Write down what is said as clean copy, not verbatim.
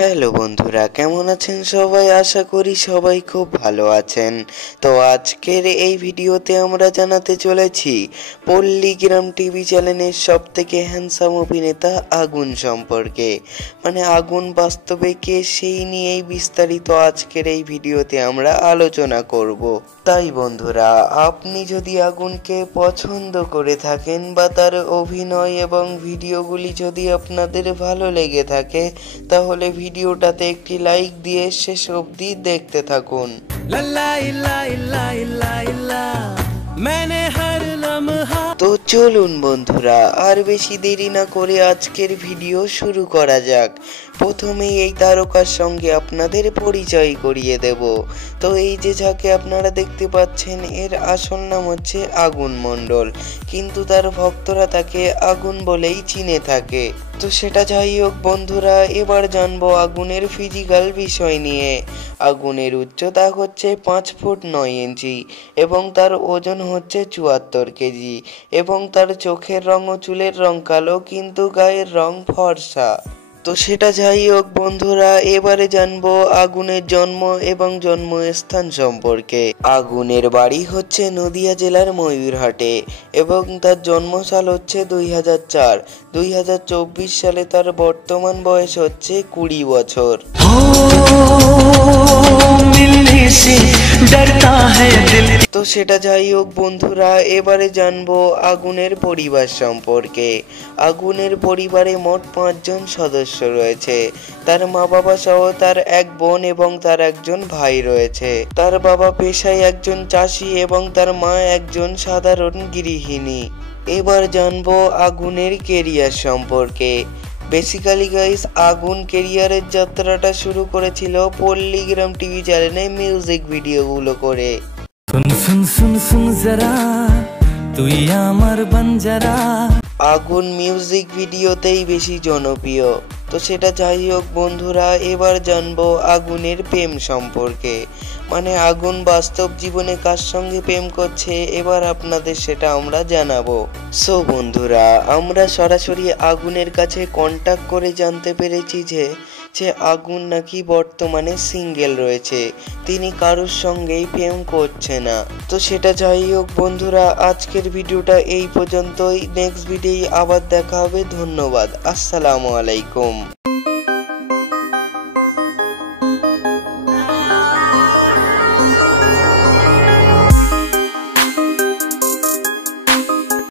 Hello বন্ধুরা, কেমন আছেন সবাই? আশা করি সবাই খুব ভালো আছেন। তো আজকের এই ভিডিওতে আমরা জানাতে চলেছি পল্লীগ্রাম টিভি চ্যানেলের সবথেকে হ্যান্ডসাম অভিনেতা আগুন সম্পর্কে। মানে আগুন বাস্তবে কে, সেই নিয়েই বিস্তারিত আজকের এই ভিডিওতে আমরা আলোচনা করব। তাই বন্ধুরা, আপনি যদি আগুনকে পছন্দ করে থাকেন বা তার অভিনয় এবং ভিডিওগুলি যদি আপনাদের ভালো লেগে থাকে, তাহলে ভিডিওটাতে একটি লাইক দিয়ে শেষ অবধি দেখতে থাকুন। তো চলুন বন্ধুরা, আর বেশি দেরি না করে আজকের ভিডিও শুরু করা যাক। প্রথমেই এই তারকার সঙ্গে আপনাদের পরিচয় করিয়ে দেব। তো এই যে যাকে আপনারা দেখতে পাচ্ছেন, এর আসল নাম হচ্ছে আগুন মণ্ডল, কিন্তু তার ভক্তরা তাকে আগুন বলেই চিনে থাকে। তো সেটা যাই হোক বন্ধুরা, এবার জানবো আগুনের ফিজিক্যাল বিষয় নিয়ে। আগুনের উচ্চতা হচ্ছে 5 ফুট 9 ইঞ্চি এবং তার ওজন হচ্ছে 74 কেজি এবং তার চোখের রং ও চুলের রং কালো, কিন্তু গায়ের রং ফর্সা। তো সেটা যাই হোক বন্ধুরা, এবারে জানবো আগুনের জন্ম এবং জন্মস্থান সম্পর্কে। আগুনের বাড়ি হচ্ছে নদিয়া জেলার ময়ূরহাটে এবং তার জন্মসাল হচ্ছে 2004। 2024 সালে তার বর্তমান বয়স হচ্ছে 20 বছর। তো সেটা যাই হোক বন্ধুরা, এবারে জানবো আগুনের পরিবার সম্পর্কে। আগুনের পরিবারে মোট 5 জন সদস্য রয়েছে। তার মা বাবা সহ তার এক বোন এবং তার একজন ভাই রয়েছে। তার বাবা পেশায় একজন চাষি এবং তার মা একজন সাধারণ গৃহিণী। এবার জানবো আগুনের কেরিয়ার সম্পর্কে। বেসিক্যালি গাইস, আগুন কেরিয়ারের যাত্রাটা শুরু করেছিল পল্লীগ্রাম টিভি চ্যানেলে মিউজিক ভিডিওগুলো করে। আগুন মিউজিক ভিডিওতেই বেশি জনপ্রিয়। তো সেটা যাই হোক বন্ধুরা, এবার জানবো আগুনের প্রেম সম্পর্কে। মানে আগুন বাস্তব জীবনে কার সঙ্গে প্রেম করছে, এবার আপনাদের সেটা আমরা জানাবো। সো বন্ধুরা, আমরা সরাসরি আগুনের কাছে কন্ট্যাক্ট করে জানতে পেরেছি যে আগুন নাকি বর্তমানে সিঙ্গেল রয়েছে, তিনি কারোর সঙ্গেই প্রেম করছে না। তো সেটা যাই হোক বন্ধুরা, আজকের ভিডিওটা এই পর্যন্তই। নেক্সট ভিডিও আবার দেখা হবে। ধন্যবাদ, আসসালামু আলাইকুম।